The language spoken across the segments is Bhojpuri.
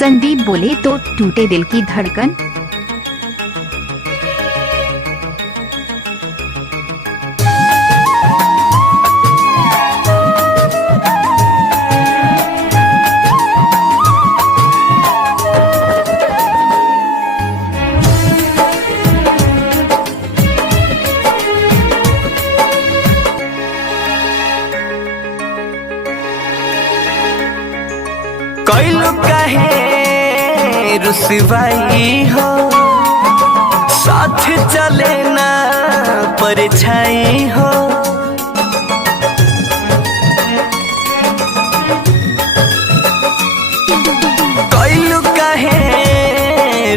संदीप बोले तो टूटे दिल की धड़कन। कैलू काहे रुसवाई हो, साथ चले ना परछाई हो। कैलू काहे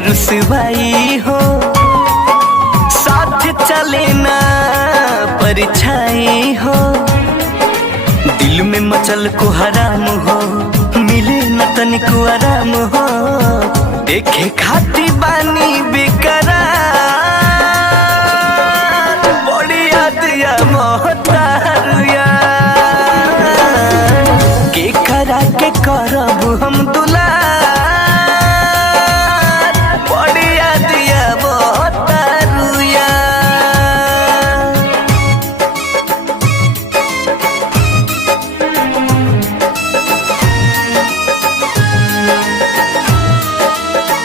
रुसवाई हो, साथ चले ना परछाई हो। दिल में मचल को हराम हो, मिले न तनिको आराम हो। देखे खाती बानी बेकरार, बड़ी याद या मोहतार के करा के करब हम दुलार। बड़ी याद या मोहतार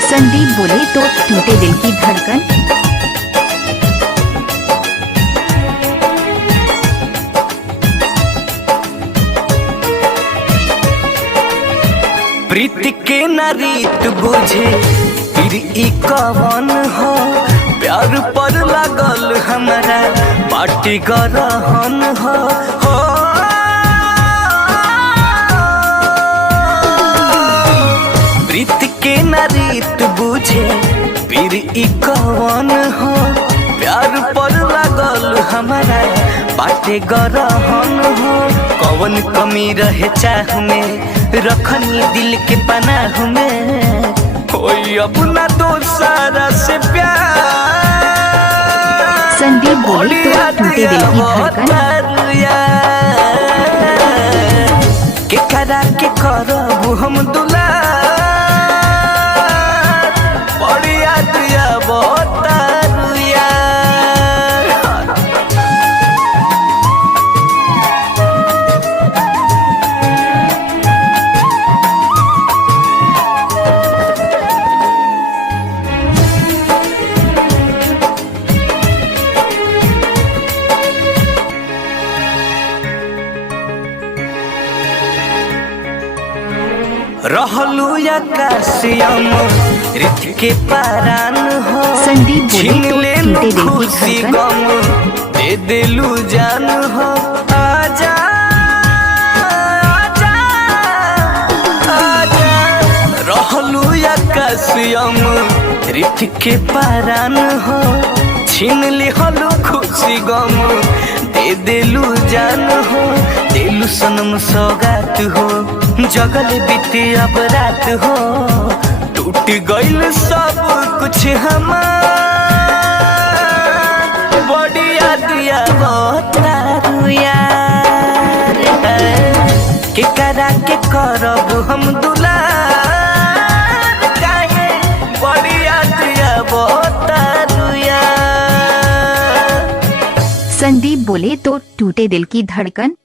संदीप बोले तो टूटे दिल की धड़कन। प्रीति के ना रीत बुझे फिर ई कवन हो। प्यार पर लागल हमारा बाटी गरहन हो। प्रीति के ना रीत बुझे फिर ई कवन हो। प्यार पर लागल हमारा बाटे गरहन हो। कवन कमी रहे चाह में, रखनी दिल के पनाह में। कोई अपना दोसारा से प्यार। संदीप बोले तो टूटे दिल की धड़कन। के करा के करब हम दुलार। बड़ी याद या मोहतार रहलू आकाशियम रित के पारान हो। संदीप बोले छीन तो लेलू टूटे दिल की खुशी धड़कन। गम दे दिलू जान हो। आजा आजा आजा, रहलू आकाशियम रित के पारान हो। छीन लिहलू खुशी गम दे दिलू जान हो। दिलू सनम सौगात हो, जगल बीते अब रात हो। टूट गइल सब कुछ हमार। बड़ी याद या मोहतार यार, के करा के करब हम दुलार। काहे बड़ी याद या मोहतार यार। संदीप बोले तो टूटे दिल की धड़कन।